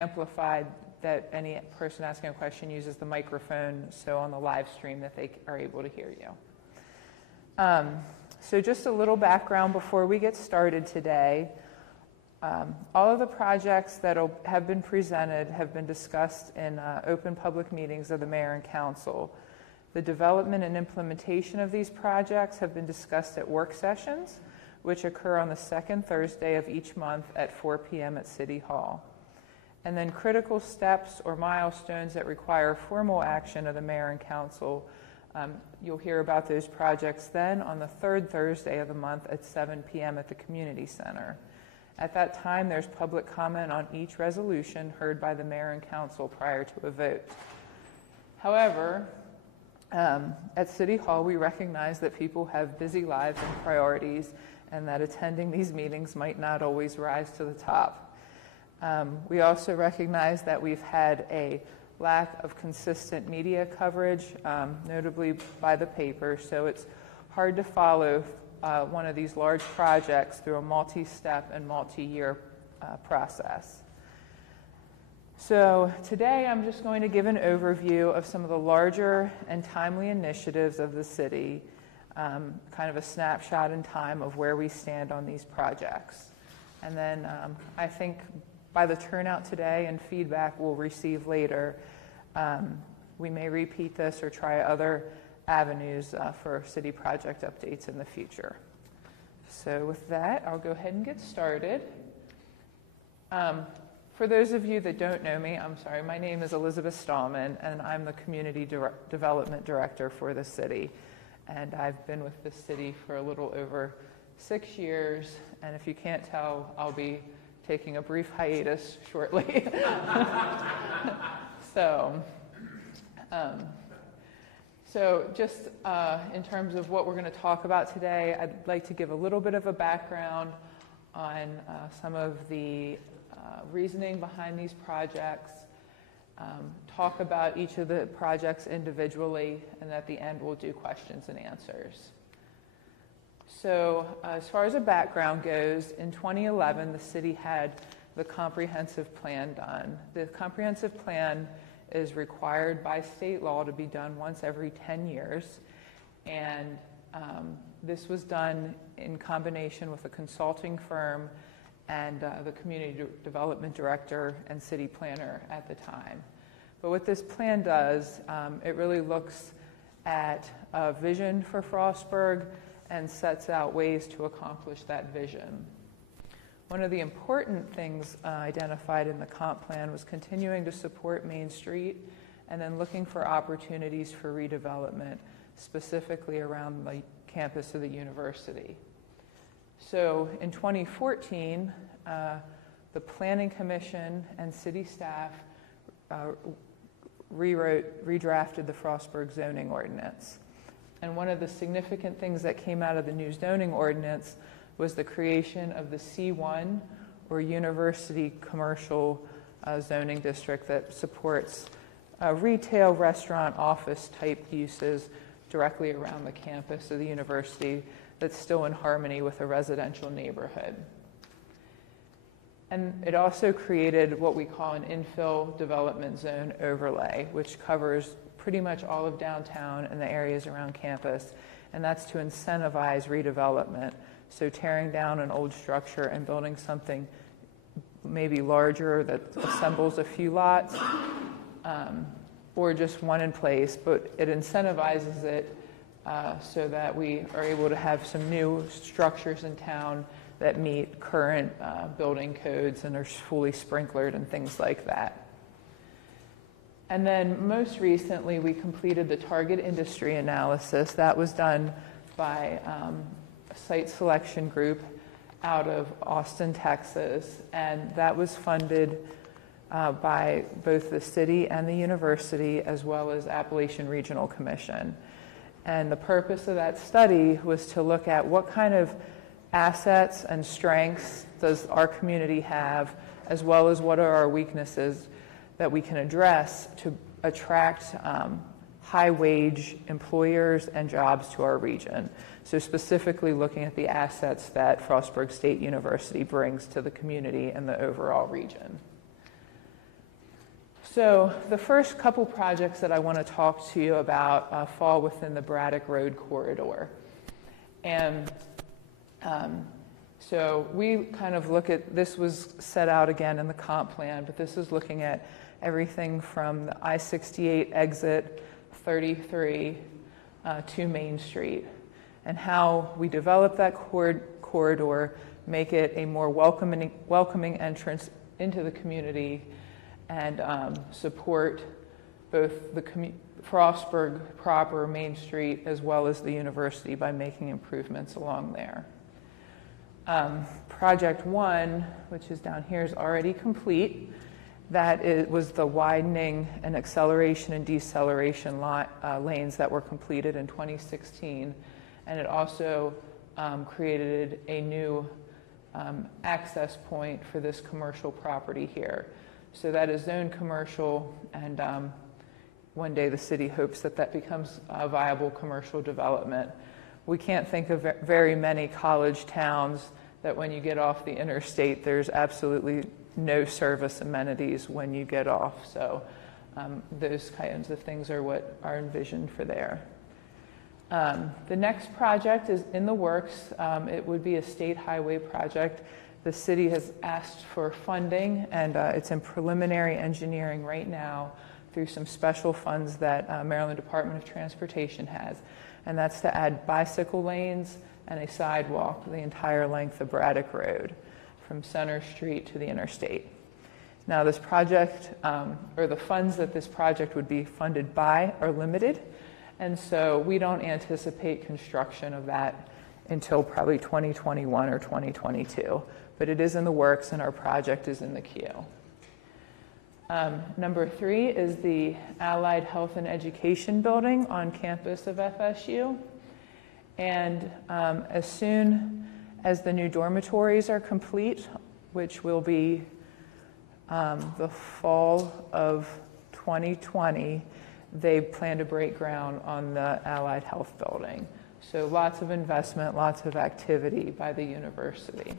amplified that any person asking a question uses the microphone, so on the live stream that they are able to hear you. So just a little background before we get started today. All of the projects that have been presented have been discussed in open public meetings of the mayor and council. The development and implementation of these projects have been discussed at work sessions, which occur on the second Thursday of each month at 4 p.m. at City Hall. And then critical steps or milestones that require formal action of the mayor and council, you'll hear about those projects then on the third Thursday of the month at 7 p.m. at the community center. At that time, there's public comment on each resolution heard by the mayor and council prior to a vote. However, at City Hall, we recognize that people have busy lives and priorities, and that attending these meetings might not always rise to the top. We also recognize that we've had a lack of consistent media coverage, notably by the paper, so it's hard to follow one of these large projects through a multi-step and multi-year process. So today I'm just going to give an overview of some of the larger and timely initiatives of the city, kind of a snapshot in time of where we stand on these projects. And then I think by the turnout today and feedback we'll receive later, we may repeat this or try other avenues for city project updates in the future. So with that, I'll go ahead and get started. For those of you that don't know me, I'm sorry, my name is Elizabeth Stallman, and I'm the Community Development Director for the city. And I've been with the city for a little over 6 years, and if you can't tell, I'll be taking a brief hiatus shortly. So just in terms of what we're going to talk about today, I'd like to give a little bit of a background on some of the reasoning behind these projects, talk about each of the projects individually, and at the end we'll do questions and answers. So as far as a background goes, in 2011 the city had the comprehensive plan done. The comprehensive plan is required by state law to be done once every 10 years, and this was done in combination with a consulting firm and the community development director and city planner at the time. But what this plan does, it really looks at a vision for Frostburg and sets out ways to accomplish that vision. One of the important things identified in the comp plan was continuing to support Main Street and then looking for opportunities for redevelopment, specifically around the campus of the university. So in 2014, the Planning Commission and city staff redrafted the Frostburg zoning ordinance. And one of the significant things that came out of the new zoning ordinance was the creation of the C1, or University Commercial Zoning District, that supports retail, restaurant, office type uses directly around the campus of the university that's still in harmony with a residential neighborhood. And it also created what we call an infill development zone overlay, which covers pretty much all of downtown and the areas around campus, and that's to incentivize redevelopment. So tearing down an old structure and building something maybe larger that assembles a few lots, or just one in place, but it incentivizes it so that we are able to have some new structures in town that meet current building codes and are fully sprinklered and things like that. And then most recently, we completed the target industry analysis. That was done by a site selection group out of Austin, Texas, and that was funded by both the city and the university, as well as Appalachian Regional Commission. And the purpose of that study was to look at what kind of assets and strengths does our community have, as well as what are our weaknesses that we can address to attract high-wage employers and jobs to our region. So specifically looking at the assets that Frostburg State University brings to the community and the overall region. So the first couple projects that I want to talk to you about fall within the Braddock Road corridor. And so we kind of look at, this was set out again in the comp plan, but this is looking at everything from the I-68 exit 33 to Main Street, and how we develop that corridor, make it a more welcoming entrance into the community, and support both the Frostburg proper, Main Street, as well as the university by making improvements along there. Project 1, which is down here, is already complete. That was the widening and acceleration and deceleration lanes that were completed in 2016. And it also created a new access point for this commercial property here. So that is zoned commercial, and one day the city hopes that that becomes a viable commercial development. We can't think of very many college towns that when you get off the interstate, there's absolutely no service amenities when you get off. So those kinds of things are what are envisioned for there. The next project is in the works. It would be a state highway project. The city has asked for funding, and it's in preliminary engineering right now through some special funds that Maryland Department of Transportation has. And that's to add bicycle lanes and a sidewalk the entire length of Braddock Road, from Center Street to the interstate. Now this project, or the funds that this project would be funded by, are limited, and so we don't anticipate construction of that until probably 2021 or 2022. But it is in the works, and our project is in the queue. Number 3 is the Allied Health and Education building on campus of FSU. And as soon as the new dormitories are complete, which will be the fall of 2020, they plan to break ground on the Allied Health building. So lots of investment, lots of activity by the university.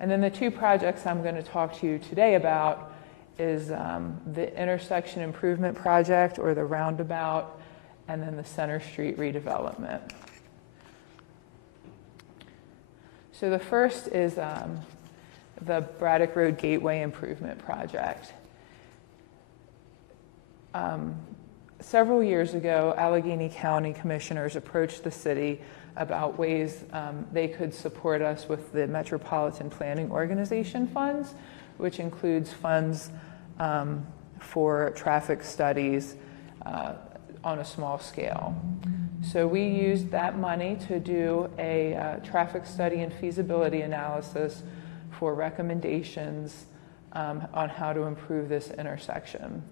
And then the 2 projects I'm going to talk to you today about is the intersection improvement project, or the roundabout, and then the Center Street redevelopment. So the first is the Braddock Road Gateway Improvement Project. Several years ago, Allegheny County commissioners approached the city about ways they could support us with the Metropolitan Planning Organization funds, which includes funds for traffic studies on a small scale. So we used that money to do a traffic study and feasibility analysis for recommendations on how to improve this intersection.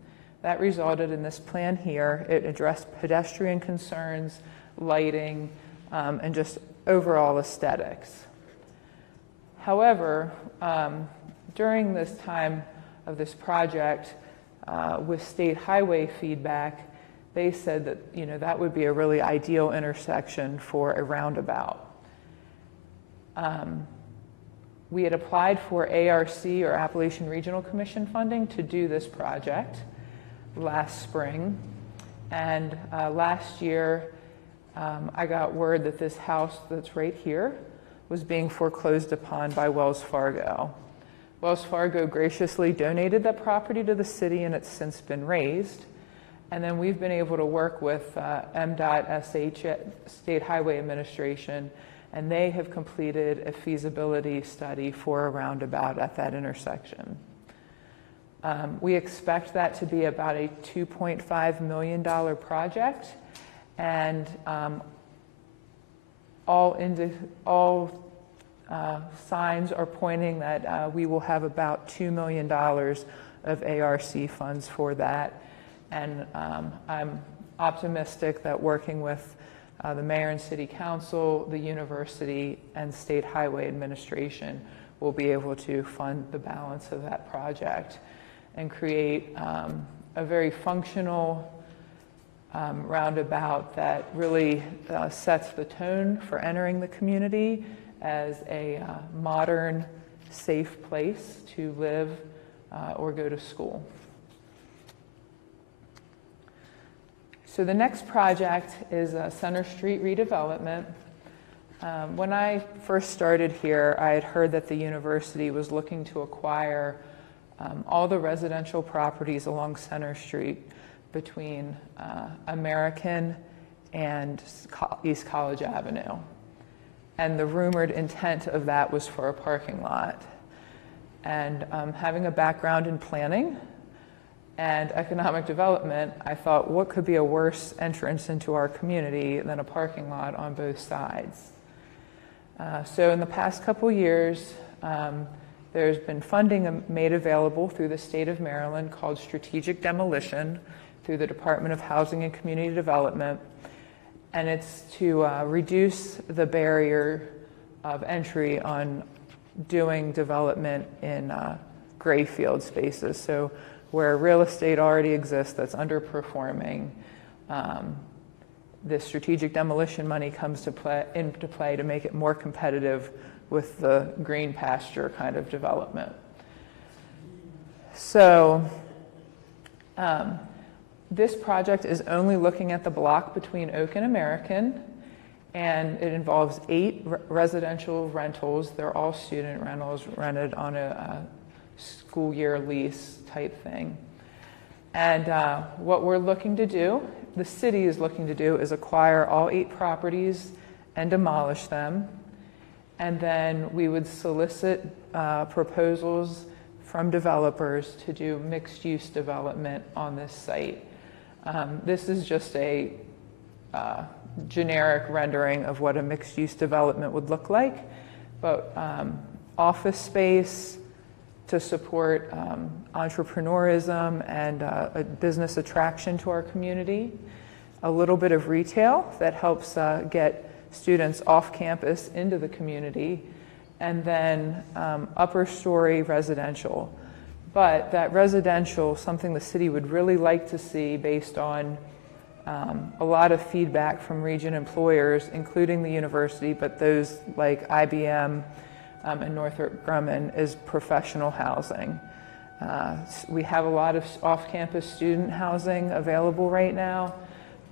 That resulted in this plan here. It addressed pedestrian concerns, lighting, and just overall aesthetics. However, during this time of this project, with state highway feedback, they said that that would be a really ideal intersection for a roundabout. We had applied for ARC, or Appalachian Regional Commission funding, to do this project last spring, and last year I got word that this house that's right here was being foreclosed upon by Wells Fargo. Wells Fargo graciously donated that property to the city, and it's since been raised. And then we've been able to work with MDOT-SH, State Highway Administration, and they have completed a feasibility study for a roundabout at that intersection. We expect that to be about a $2.5 million project, and all signs are pointing that we will have about $2 million of ARC funds for that. And I'm optimistic that working with the mayor and city council, the university, and state highway administration, will be able to fund the balance of that project and create a very functional roundabout that really sets the tone for entering the community as a modern, safe place to live or go to school. So the next project is a Center Street redevelopment. When I first started here, I had heard that the university was looking to acquire all the residential properties along Center Street between American and East College Avenue. And the rumored intent of that was for a parking lot. And having a background in planning and economic development, I thought, what could be a worse entrance into our community than a parking lot on both sides? So in the past couple years, there's been funding made available through the state of Maryland called Strategic Demolition through the Department of Housing and Community Development. And it's to reduce the barrier of entry on doing development in gray field spaces. So where real estate already exists that's underperforming, the strategic demolition money comes into play to make it more competitive with the green pasture kind of development. So this project is only looking at the block between Oak and American, and it involves 8 residential rentals. They're all student rentals rented on a school year lease type thing. And what we're looking to do, the city is looking to do, is acquire all 8 properties and demolish them. And then we would solicit proposals from developers to do mixed-use development on this site. This is just a generic rendering of what a mixed-use development would look like, but office space to support entrepreneurism and a business attraction to our community, a little bit of retail that helps get students off campus into the community, and then upper story residential. But that residential, something the city would really like to see based on a lot of feedback from region employers, including the university, but those like IBM and Northrop Grumman, is professional housing. We have a lot of off-campus student housing available right now,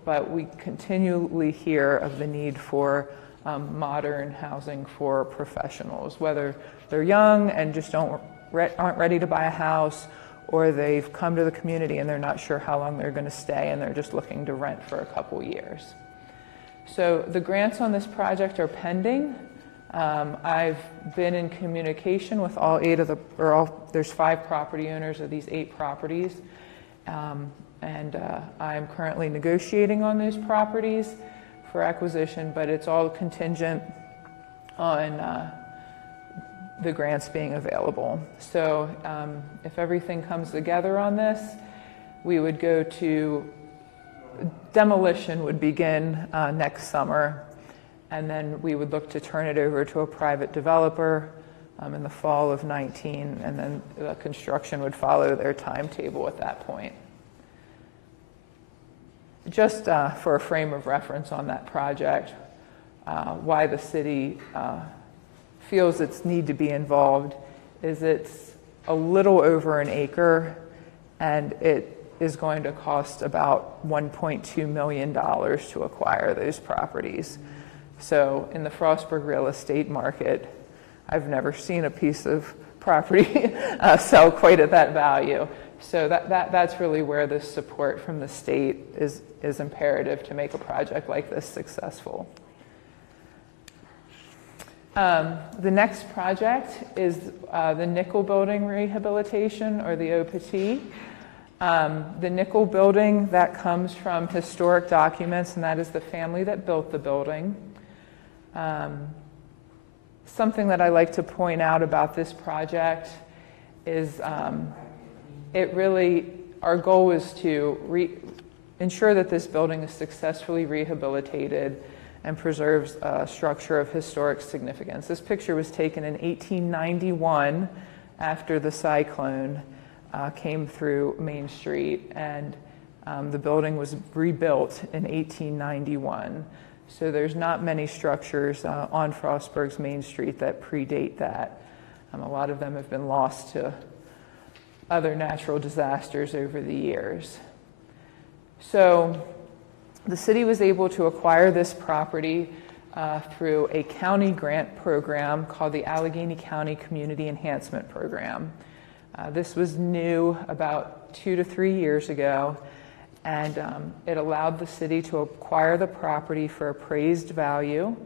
but we continually hear of the need for modern housing for professionals, whether they're young and just aren't ready to buy a house, or they've come to the community and they're not sure how long they're going to stay and they're just looking to rent for a couple years. So the grants on this project are pending. I've been in communication with all 8 of there's 5 property owners of these 8 properties. And I'm currently negotiating on those properties for acquisition, but it's all contingent on the grants being available. So if everything comes together on this, we would go to demolition would begin next summer, and then we would look to turn it over to a private developer in the fall of 19, and then the construction would follow their timetable at that point. Just for a frame of reference on that project, why the city feels its need to be involved is it's a little over an acre, and it is going to cost about $1.2 million to acquire those properties. So in the Frostburg real estate market, I've never seen a piece of property sell quite at that value. So that's really where the support from the state is imperative to make a project like this successful. The next project is the Nickel Building rehabilitation, or the OPT. The Nickel Building, that comes from historic documents, and that is the family that built the building. Something that I like to point out about this project is our goal is to ensure that this building is successfully rehabilitated and preserves a structure of historic significance. This picture was taken in 1891 after the cyclone came through Main Street, and the building was rebuilt in 1891. So there's not many structures on Frostburg's Main Street that predate that. A lot of them have been lost to other natural disasters over the years. So The city was able to acquire this property through a county grant program called the Allegheny County Community Enhancement Program. This was new about 2 to 3 years ago, and it allowed the city to acquire the property for appraised value,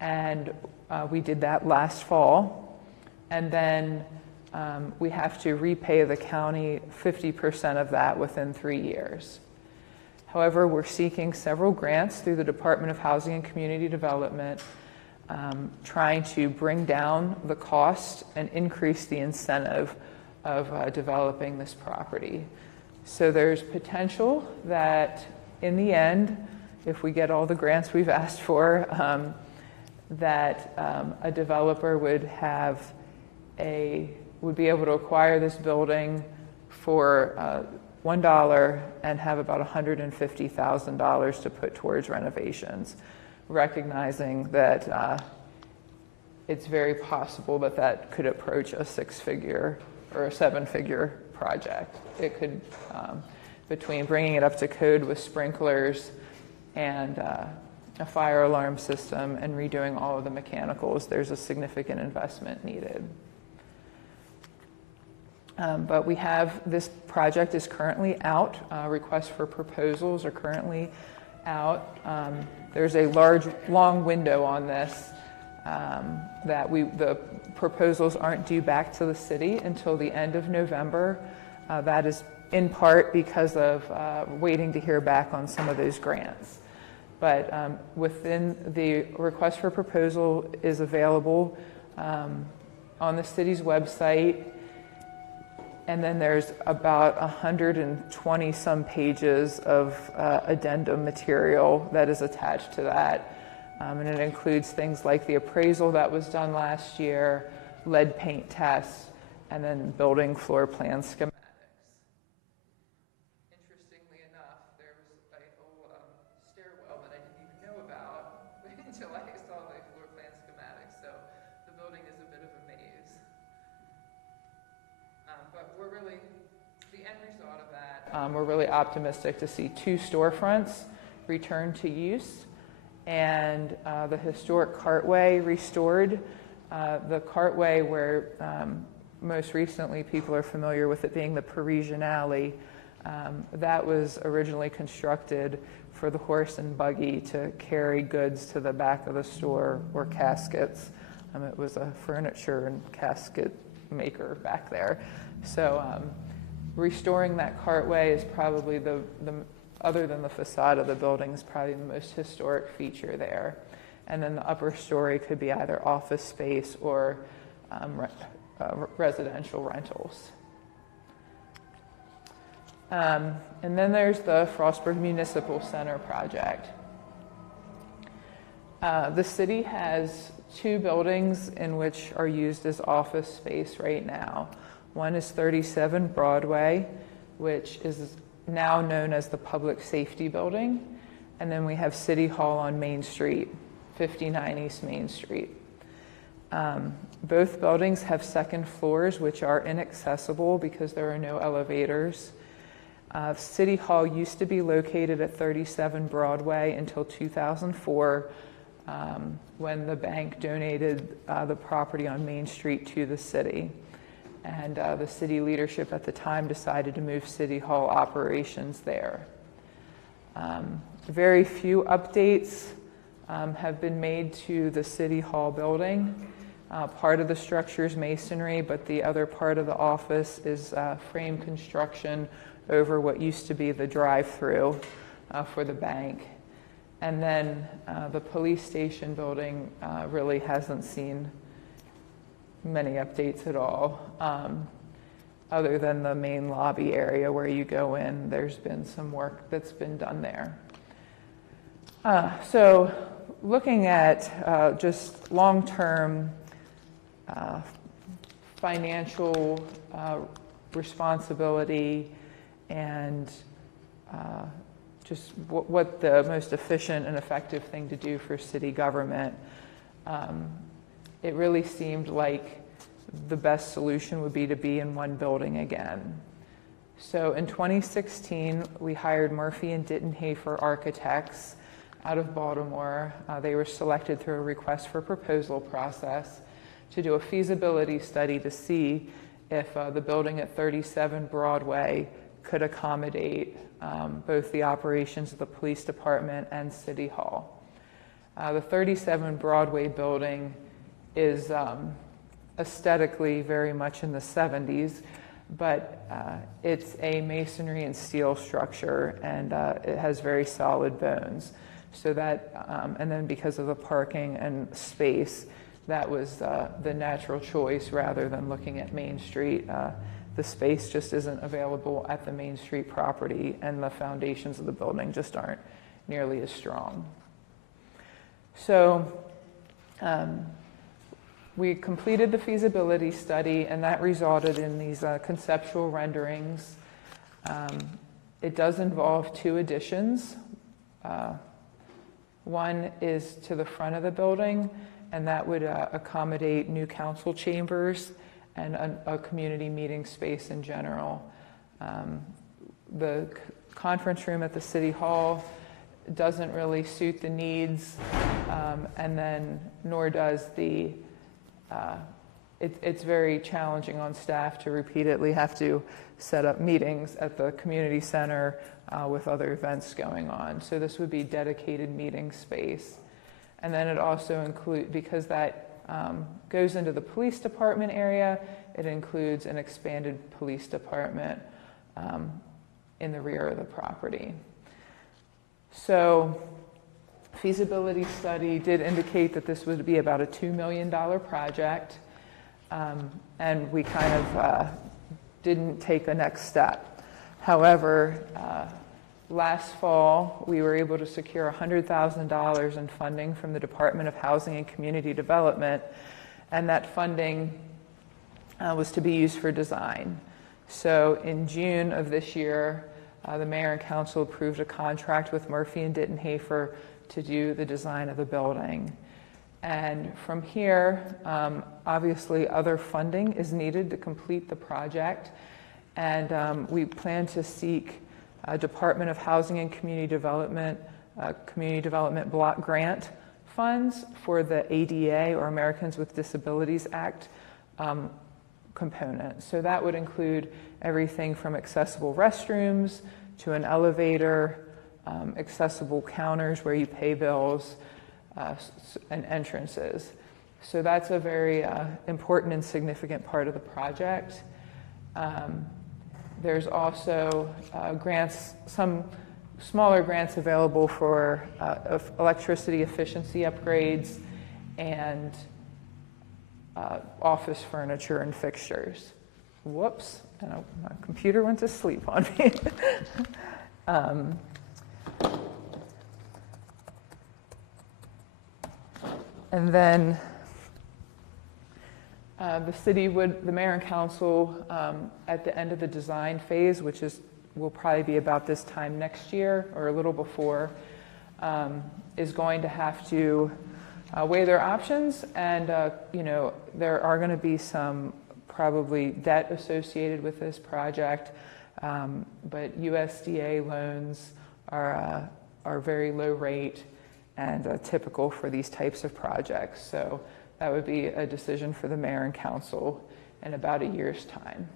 and we did that last fall. And then we have to repay the county 50% of that within 3 years. However, we're seeking several grants through the Department of Housing and Community Development, trying to bring down the cost and increase the incentive of developing this property. So there's potential that in the end, if we get all the grants we've asked for, that a developer would be able to acquire this building for $1 and have about $150,000 to put towards renovations, recognizing that it's very possible that that could approach a 6-figure or a 7-figure project. It could, between bringing it up to code with sprinklers and a fire alarm system and redoing all of the mechanicals, there's a significant investment needed. But we have, this project is currently out. Requests for proposals are currently out. There's a long window on this that the proposals aren't due back to the city until the end of November. That is in part because of waiting to hear back on some of those grants. But within the request for proposal is available on the city's website. And then there's about 120 some pages of addendum material that is attached to that. And it includes things like the appraisal that was done last year, lead paint tests, and then building floor plan schematics. Interestingly enough, there was a whole stairwell that I didn't even know about until I saw the floor plan schematics. So the building is a bit of a maze. But we're really, the end result of that, we're really optimistic to see 2 storefronts return to use and the historic cartway restored. The cartway where most recently people are familiar with it being the Parisian Alley, that was originally constructed for the horse and buggy to carry goods to the back of the store or caskets. It was a furniture and casket maker back there. So restoring that cartway is probably the other than the facade of the building, is probably the most historic feature there. And then the upper story could be either office space or residential rentals. And then there's the Frostburg Municipal Center project. The city has 2 buildings in which are used as office space right now. One is 37 Broadway, which is now known as the Public Safety Building. And then we have City Hall on Main Street, 59 East Main Street. Both buildings have second floors, which are inaccessible because there are no elevators. City Hall used to be located at 37 Broadway until 2004, when the bank donated the property on Main Street to the city. And the city leadership at the time decided to move City Hall operations there. Very few updates have been made to the City Hall building. Part of the structure is masonry, but the other part of the office is frame construction over what used to be the drive-through for the bank. And then the police station building really hasn't seen many updates at all, other than the main lobby area where you go in. There's been some work that's been done there. So looking at just long-term financial responsibility and just what the most efficient and effective thing to do for city government, it really seemed like the best solution would be to be in one building again. So in 2016, we hired Murphy and Dittenhafer Architects out of Baltimore. They were selected through a request for proposal process to do a feasibility study to see if the building at 37 Broadway could accommodate both the operations of the police department and City Hall. The 37 Broadway building is aesthetically very much in the 70s, but it's a masonry and steel structure, and it has very solid bones. So that, and then because of the parking and space, that was the natural choice rather than looking at Main Street. The space just isn't available at the Main Street property, and the foundations of the building just aren't nearly as strong. So we completed the feasibility study, and that resulted in these conceptual renderings. It does involve two additions. One is to the front of the building, and that would accommodate new council chambers and a community meeting space in general. The conference room at the City Hall doesn't really suit the needs, and then nor does the, it's very challenging on staff to repeatedly have to set up meetings at the community center with other events going on. So this would be dedicated meeting space. And then it also includes, because that goes into the police department area, it includes an expanded police department in the rear of the property. So feasibility study did indicate that this would be about a $2 million project, and we kind of didn't take a next step. However, last fall, we were able to secure $100,000 in funding from the Department of Housing and Community Development, and that funding was to be used for design. So in June of this year, the mayor and council approved a contract with Murphy and Dittenhafer to do the design of the building. And from here, obviously other funding is needed to complete the project, and we plan to seek Department of Housing and Community Development block grant funds for the ADA, or Americans with Disabilities Act, component. So that would include everything from accessible restrooms to an elevator, accessible counters where you pay bills, and entrances. So that's a very important and significant part of the project. There's also grants, some smaller grants available for electricity efficiency upgrades and office furniture and fixtures. Whoops, my computer went to sleep on me. And then the mayor and council, at the end of the design phase, which will probably be about this time next year or a little before, is going to have to weigh their options, and there are going to be some probably debt associated with this project, but USDA loans are very low rate and typical for these types of projects. So that would be a decision for the mayor and council in about a year's time.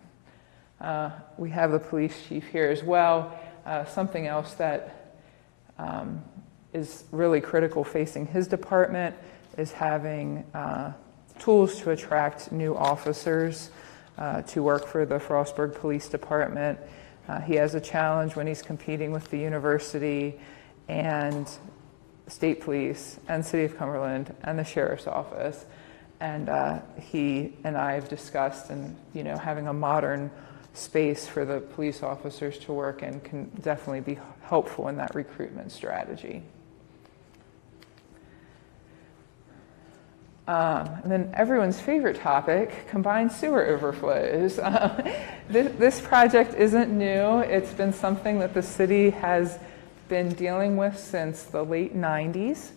We have the police chief here as well. Something else that is really critical facing his department is having tools to attract new officers to work for the Frostburg Police Department. He has a challenge when he's competing with the university and state police and City of Cumberland and the sheriff's office. And he and I have discussed, and having a modern space for the police officers to work in can definitely be helpful in that recruitment strategy. And then everyone's favorite topic, combined sewer overflows. This project isn't new. It's been something that the city has been dealing with since the late 90s.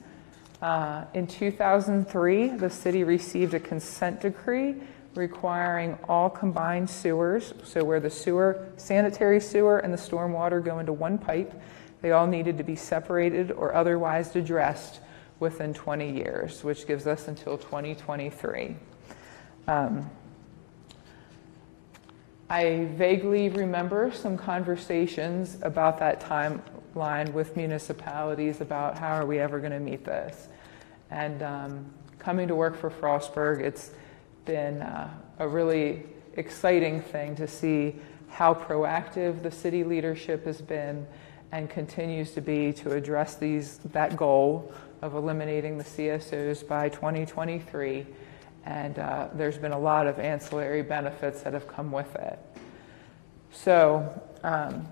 In 2003, the city received a consent decree requiring all combined sewers, so where the sewer, sanitary sewer and the stormwater go into one pipe, they all needed to be separated or otherwise addressed within 20 years, which gives us until 2023. I vaguely remember some conversations about that timeline with municipalities about how are we ever going to meet this. And coming to work for Frostburg, it's been a really exciting thing to see how proactive the city leadership has been and continues to be to address that goal of eliminating the CSOs by 2023. And there's been a lot of ancillary benefits that have come with it. So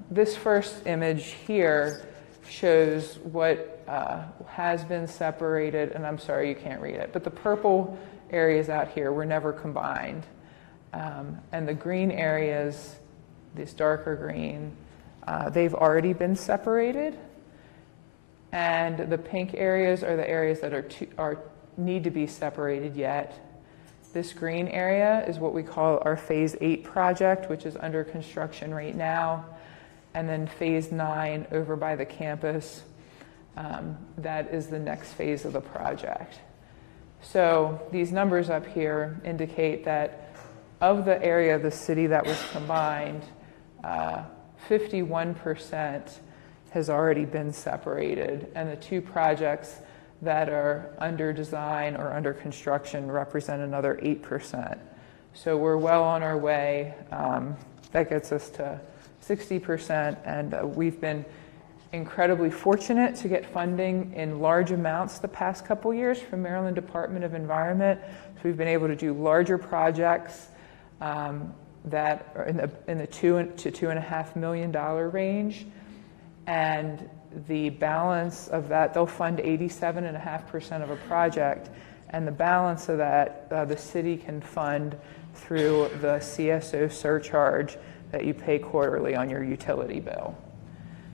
this first image here shows what has been separated, and I'm sorry you can't read it, but the purple areas out here were never combined. And the green areas, this darker green, they've already been separated. And the pink areas are the areas that need to be separated yet. This green area is what we call our Phase 8 project, which is under construction right now. And then Phase 9 over by the campus, that is the next phase of the project. So these numbers up here indicate that of the area of the city that was combined, 51% has already been separated, and the two projects that are under design or under construction represent another 8%. So we're well on our way. That gets us to 60%, and we've been incredibly fortunate to get funding in large amounts the past couple years from Maryland Department of Environment. So we've been able to do larger projects that are in the $2 to $2.5 million range, and the balance of that, they'll fund 87.5% of a project, and the balance of that the city can fund through the CSO surcharge that you pay quarterly on your utility bill.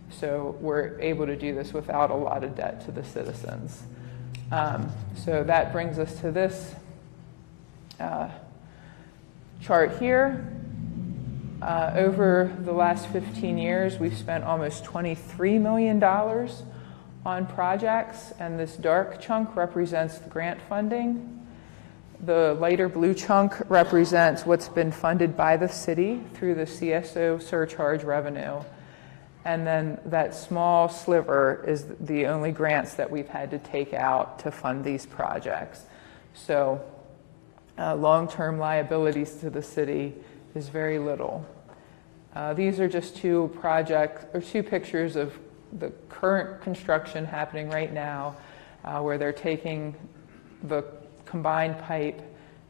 So we're able to do this without a lot of debt to the citizens. So that brings us to this chart here. Over the last 15 years, we've spent almost $23 million on projects, and this dark chunk represents the grant funding. The lighter blue chunk represents what's been funded by the city through the CSO surcharge revenue. And then that small sliver is the only grants that we've had to take out to fund these projects. So long-term liabilities to the city is very little. These are just two pictures of the current construction happening right now, where they're taking the combined pipe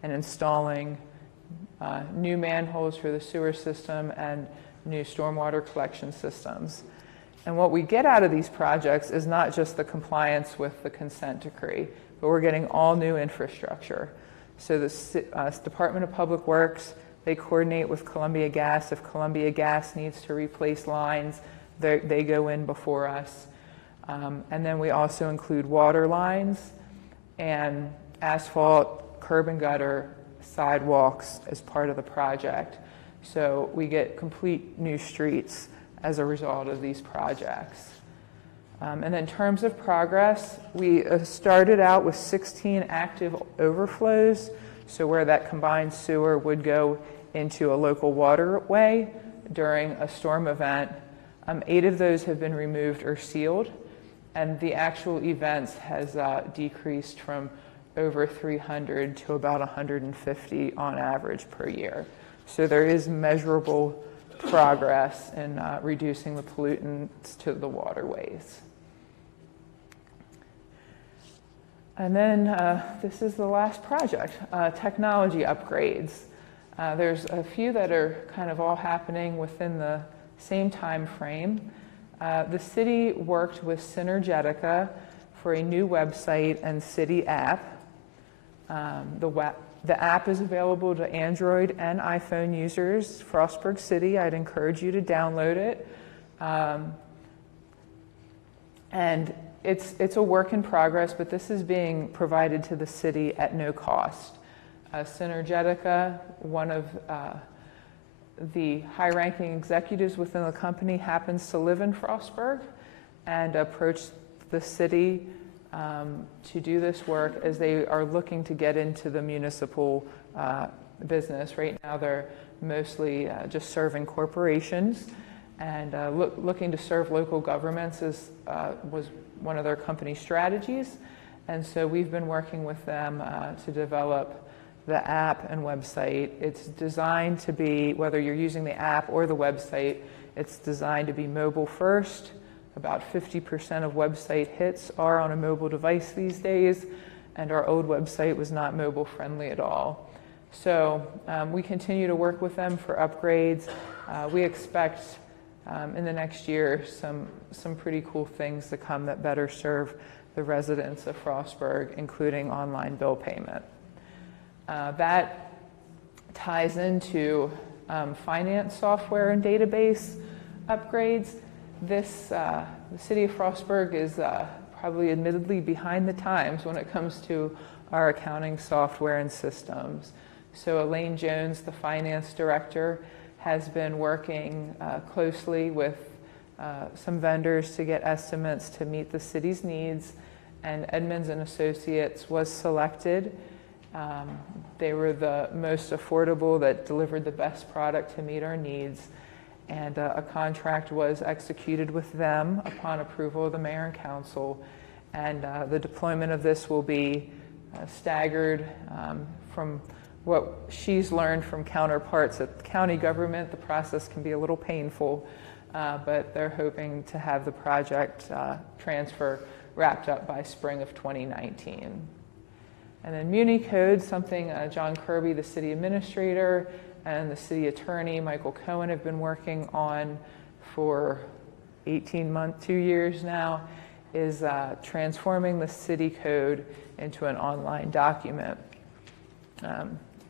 and installing new manholes for the sewer system and new stormwater collection systems. And what we get out of these projects is not just the compliance with the consent decree, but we're getting all new infrastructure. So the Department of Public Works, they coordinate with Columbia Gas. If Columbia Gas needs to replace lines, they go in before us. And then we also include water lines and asphalt, curb and gutter, sidewalks as part of the project. So we get complete new streets as a result of these projects. And then in terms of progress, we started out with 16 active overflows, so where that combined sewer would go into a local waterway during a storm event. 8 of those have been removed or sealed, and the actual events has decreased from over 300 to about 150 on average per year. So there is measurable progress in reducing the pollutants to the waterways. And then this is the last project, technology upgrades. There's a few that are kind of all happening within the same time frame. The city worked with Synergetica for a new website and city app. The app is available to Android and iPhone users. Frostburg City, I'd encourage you to download it. And it's a work in progress, but this is being provided to the city at no cost. Synergetica, one of the high-ranking executives within the company happens to live in Frostburg and approached the city to do this work as they are looking to get into the municipal business. Right now they're mostly just serving corporations, and looking to serve local governments was one of their company strategies. And so we've been working with them to develop the app and website. It's designed to be, whether you're using the app or the website, it's designed to be mobile first. About 50% of website hits are on a mobile device these days, and our old website was not mobile friendly at all. So we continue to work with them for upgrades. We expect in the next year some pretty cool things to come that better serve the residents of Frostburg, including online bill payment. That ties into finance software and database upgrades. The city of Frostburg is probably admittedly behind the times when it comes to our accounting software and systems. So Elaine Jones, the finance director, has been working closely with some vendors to get estimates to meet the city's needs, and Edmunds and Associates was selected. They were the most affordable, that delivered the best product to meet our needs, and a contract was executed with them upon approval of the mayor and council. And the deployment of this will be staggered. From what she's learned from counterparts at county government, the process can be a little painful, but they're hoping to have the project transfer wrapped up by spring of 2019. And then Muni Code, something John Kirby, the city administrator, and the city attorney, Michael Cohen, have been working on for 18 months, 2 years now, is transforming the city code into an online document.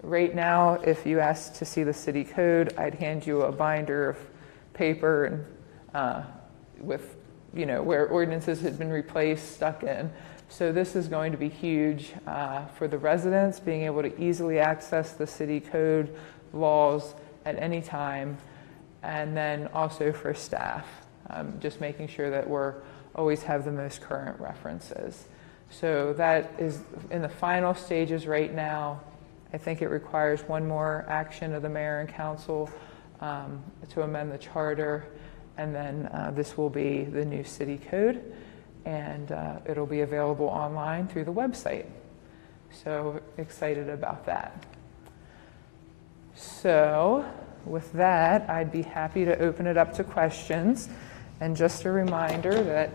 Right now, if you ask to see the city code, I'd hand you a binder of paper and with, where ordinances had been replaced, stuck in. So this is going to be huge for the residents, being able to easily access the city code laws at any time, and then also for staff, just making sure that we're always have the most current references. So that is in the final stages right now. I think it requires one more action of the mayor and council to amend the charter, and then this will be the new city code, and it'll be available online through the website. So excited about that. So with that, I'd be happy to open it up to questions. And just a reminder that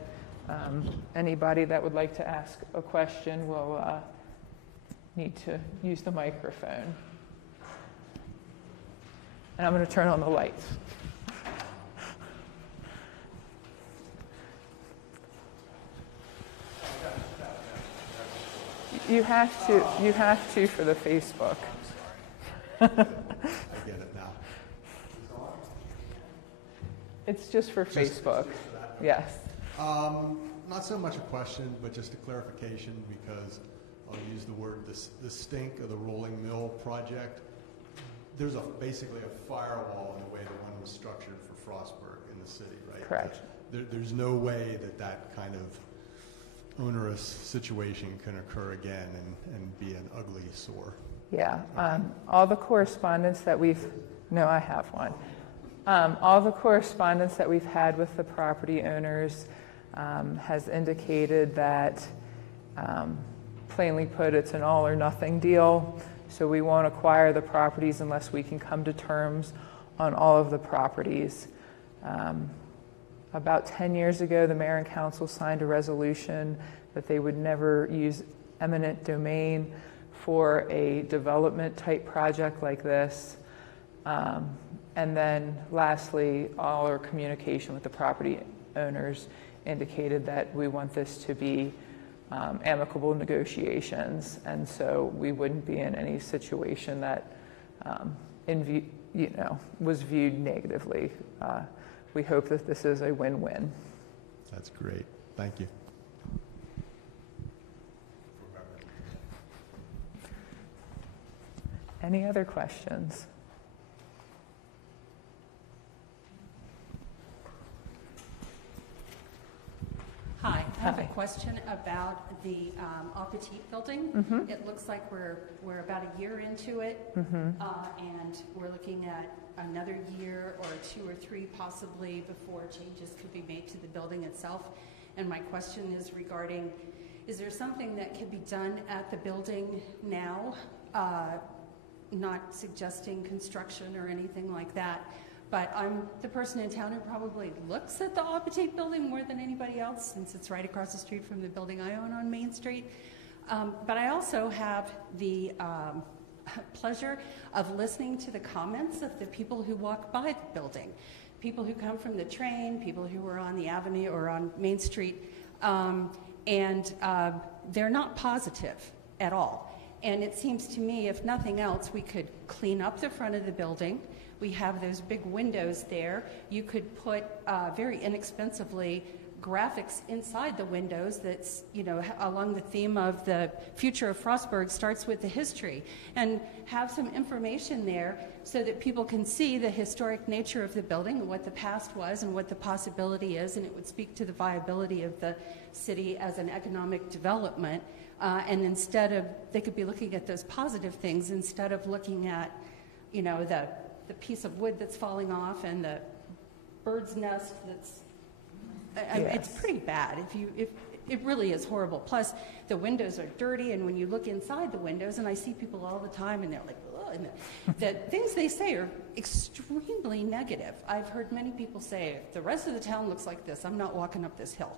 anybody that would like to ask a question will need to use the microphone. And I'm going to turn on the lights. You have to for the Facebook. I get it now. It's just for Facebook. Just for that? Yes. Not so much a question, but just a clarification, because I'll use the word the stink of the rolling mill project. There's basically a firewall in the way the one was structured for Frostburg in the city, right? Correct. There's no way that kind of onerous situation can occur again and be an ugly sore. Yeah. All the correspondence that I have one. All the correspondence that we've had with the property owners has indicated that, plainly put, it's an all or nothing deal. So we won't acquire the properties unless we can come to terms on all of the properties. About 10 years ago, the mayor and council signed a resolution that they would never use eminent domain for a development type project like this. And then lastly, all our communication with the property owners indicated that we want this to be amicable negotiations, and so we wouldn't be in any situation that was viewed negatively. We hope that this is a win-win. That's great. Thank you. Any other questions? Hi, I have a Hi. question about the Appetit building. Mhm. It looks like we're about a year into it, Mhm. and we're looking at another year or 2 or 3 possibly before changes could be made to the building itself. And my question is regarding, is there something that can be done at the building now? Not suggesting construction or anything like that, but I'm the person in town who probably looks at the Appetit building more than anybody else, since it's right across the street from the building I own on Main Street. But I also have the pleasure of listening to the comments of the people who walk by the building, people who come from the train, people who are on the avenue or on Main Street, and they're not positive at all. And it seems to me, if nothing else, we could clean up the front of the building. We have those big windows there. You could put very inexpensively graphics inside the windows that's, you know, along the theme of the future of Frostburg starts with the history, and have some information there so that people can see the historic nature of the building and what the past was and what the possibility is, and it would speak to the viability of the city as an economic development. And instead of, they could be looking at those positive things instead of looking at, you know, the piece of wood that's falling off and the bird's nest that's, it's pretty bad. If it really is horrible. Plus, the windows are dirty, and when you look inside the windows, and I see people all the time, and they're like, oh, and the things they say are extremely negative. I've heard many people say, if the rest of the town looks like this, I'm not walking up this hill.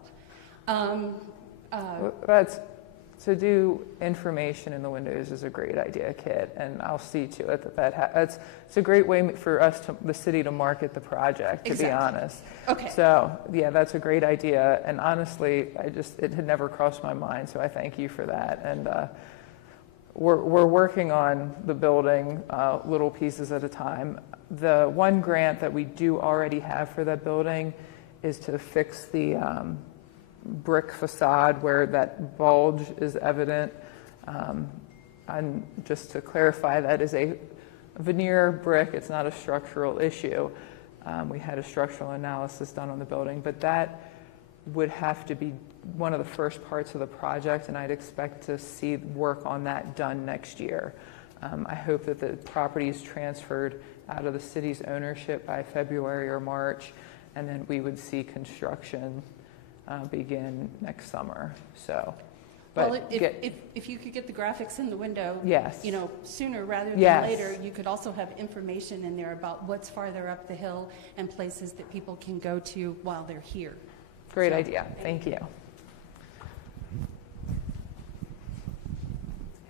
To do information in the windows is a great idea, Kit, and I'll see to it that it's a great way for us, the city, to market the project, to be honest. Okay. So, yeah, that's a great idea, and honestly, it had never crossed my mind, so I thank you for that. And we're working on the building little pieces at a time. The one grant that we do already have for that building is to fix the brick facade where that bulge is evident. And just to clarify, that is a veneer brick. It's not a structural issue. We had a structural analysis done on the building, but that would have to be one of the first parts of the project, and I'd expect to see work on that done next year. I hope that the property is transferred out of the city's ownership by February or March, and then we would see construction begin next summer. So, but well, if you could get the graphics in the window, yes, you know, sooner rather than later, you could also have information in there about what's farther up the hill and places that people can go to while they're here. Great idea. Thank you.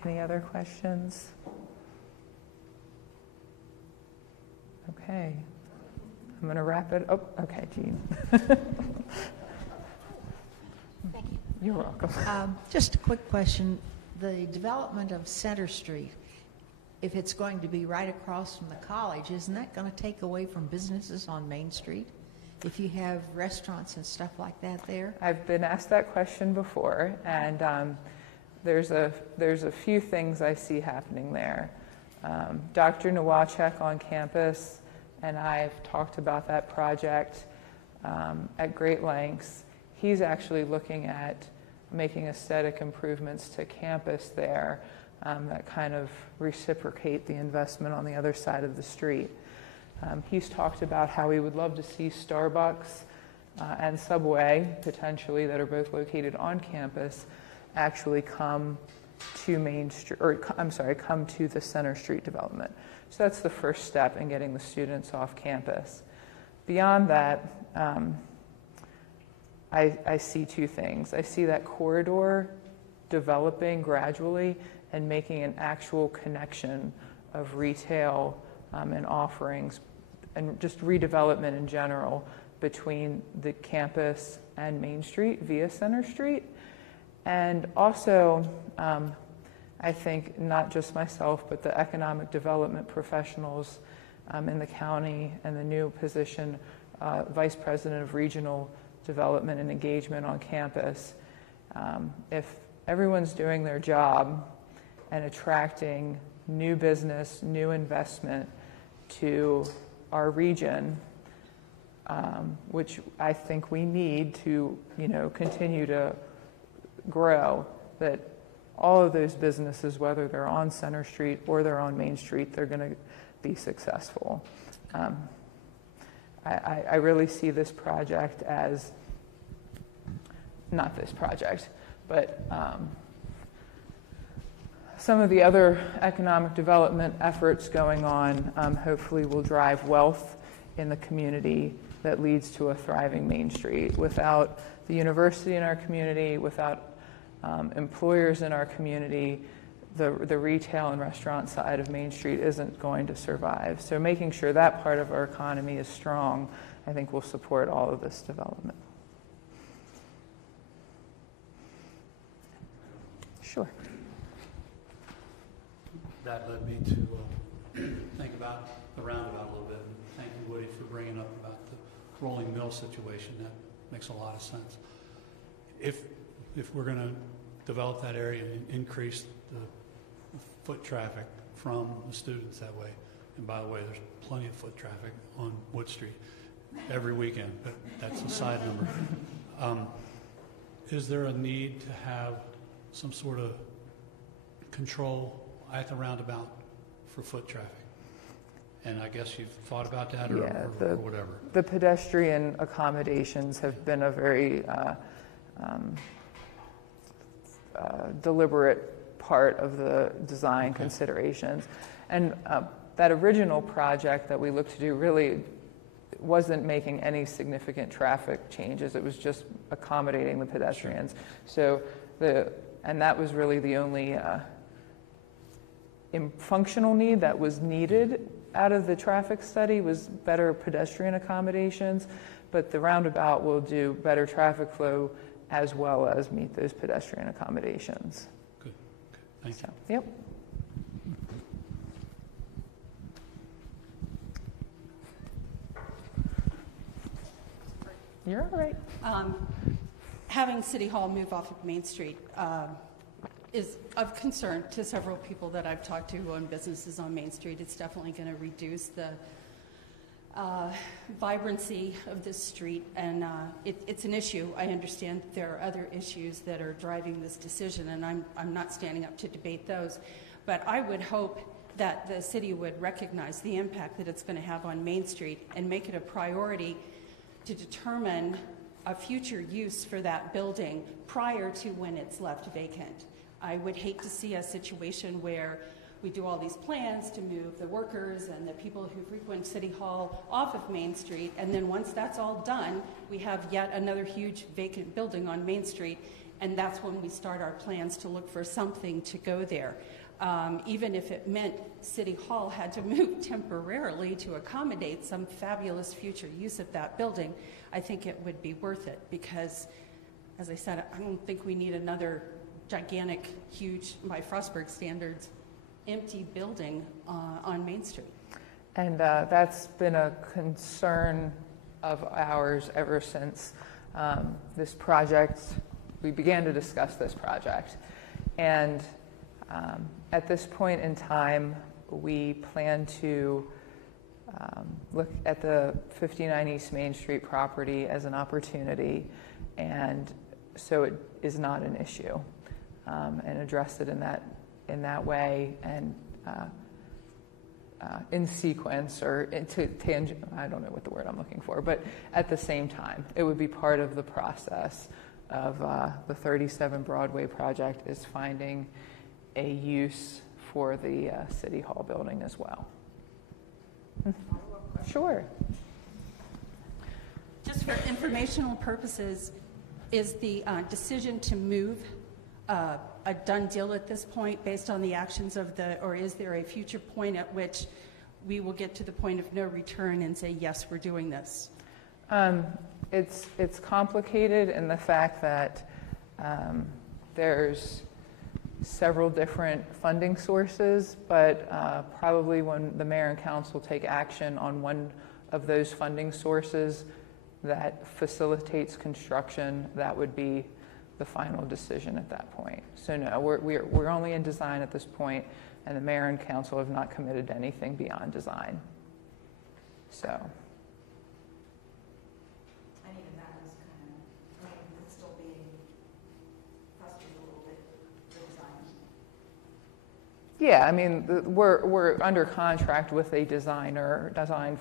Any other questions? Okay. I'm going to wrap it up. Oh, okay, Jean. Thank you. You're welcome. Just a quick question. The development of Center Street, if it's going to be right across from the college, isn't that going to take away from businesses on Main Street? If you have restaurants and stuff like that there? I've been asked that question before, and there's a few things I see happening there. Dr. Nowacek on campus and I've talked about that project at great lengths. He's actually looking at making aesthetic improvements to campus there that kind of reciprocate the investment on the other side of the street. He's talked about how he would love to see Starbucks and Subway, potentially, that are both located on campus, actually come to Main Street, or I'm sorry, come to the Center Street development. So that's the first step in getting the students off campus. Beyond that, I see two things. I see that corridor developing gradually and making an actual connection of retail and offerings and just redevelopment in general between the campus and Main Street via Center Street. And also, I think not just myself, but the economic development professionals in the county and the new position, Vice President of Regional Development and Engagement on campus. If everyone's doing their job and attracting new business, new investment to our region, which I think we need to, continue to grow, that all of those businesses, whether they're on Center Street or they're on Main Street, they're going to be successful. I really see this project as, not this project, but some of the other economic development efforts going on hopefully will drive wealth in the community that leads to a thriving Main Street. Without the university in our community, without employers in our community, the retail and restaurant side of Main Street isn't going to survive. So making sure that part of our economy is strong, I think will support all of this development. Sure. That led me to think about the roundabout a little bit. And thank you, Woody, for bringing up about the rolling mill situation. That makes a lot of sense. If we're going to develop that area and increase the foot traffic from the students that way, and by the way, there's plenty of foot traffic on Wood Street every weekend, but that's a side number. Is there a need to have some sort of control at the roundabout for foot traffic? And I guess you've thought about that or whatever. The pedestrian accommodations have been a very deliberate part of the design considerations. And that original project that we looked to do really wasn't making any significant traffic changes. It was just accommodating the pedestrians. So and that was really the only functional need that was needed out of the traffic study, was better pedestrian accommodations, but the roundabout will do better traffic flow as well as meet those pedestrian accommodations. Good. Thank you. Yep. You're all right. Having City Hall move off of Main Street is of concern to several people that I've talked to who own businesses on Main Street. It's definitely going to reduce the vibrancy of this street, and it's an issue. I understand that there are other issues that are driving this decision, and I'm not standing up to debate those. But I would hope that the city would recognize the impact that it's going to have on Main Street and make it a priority to determine a future use for that building prior to when it's left vacant. I would hate to see a situation where we do all these plans to move the workers and the people who frequent City Hall off of Main Street, and then once that's all done, we have yet another huge vacant building on Main Street, and that's when we start our plans to look for something to go there. Even if it meant City Hall had to move temporarily to accommodate some fabulous future use of that building, I think it would be worth it because, as I said, I don't think we need another gigantic, huge, by Frostburg standards, empty building on Main Street. And that's been a concern of ours ever since this project, we began to discuss this project. And at this point in time, we plan to look at the 59 East Main Street property as an opportunity, and so it is not an issue, and address it in that way, and in sequence or into tangent. I don't know what the word I'm looking for, but at the same time, it would be part of the process of the 37 Broadway project is finding a use for the City Hall building as well. Sure. Just for informational purposes, is the decision to move a done deal at this point based on the actions of or is there a future point at which we will get to the point of no return and say, yes, we're doing this? It's complicated in the fact that there's several different funding sources, but probably when the mayor and council take action on one of those funding sources that facilitates construction, that would be the final decision at that point. So no, we're only in design at this point, and the mayor and council have not committed to anything beyond design. So. And even that is kind of, I mean, it's still being frustrated a little bit, the design. Yeah, I mean, we're under contract with a design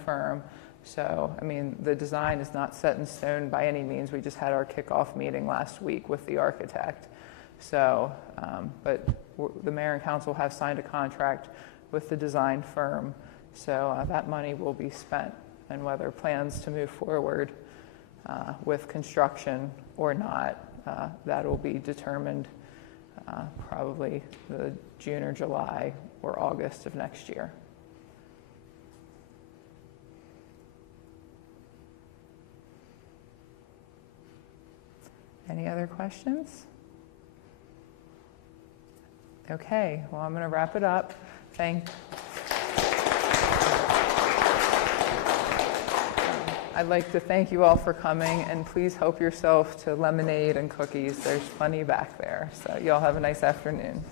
firm. So, I mean, the design is not set in stone by any means. We just had our kickoff meeting last week with the architect. So, but the mayor and council have signed a contract with the design firm. So that money will be spent, and whether plans to move forward with construction or not, that will be determined probably the June or July or August of next year. Any other questions? Okay, well, I'm going to wrap it up. I'd like to thank you all for coming, and please help yourself to lemonade and cookies. There's plenty back there. So y'all have a nice afternoon.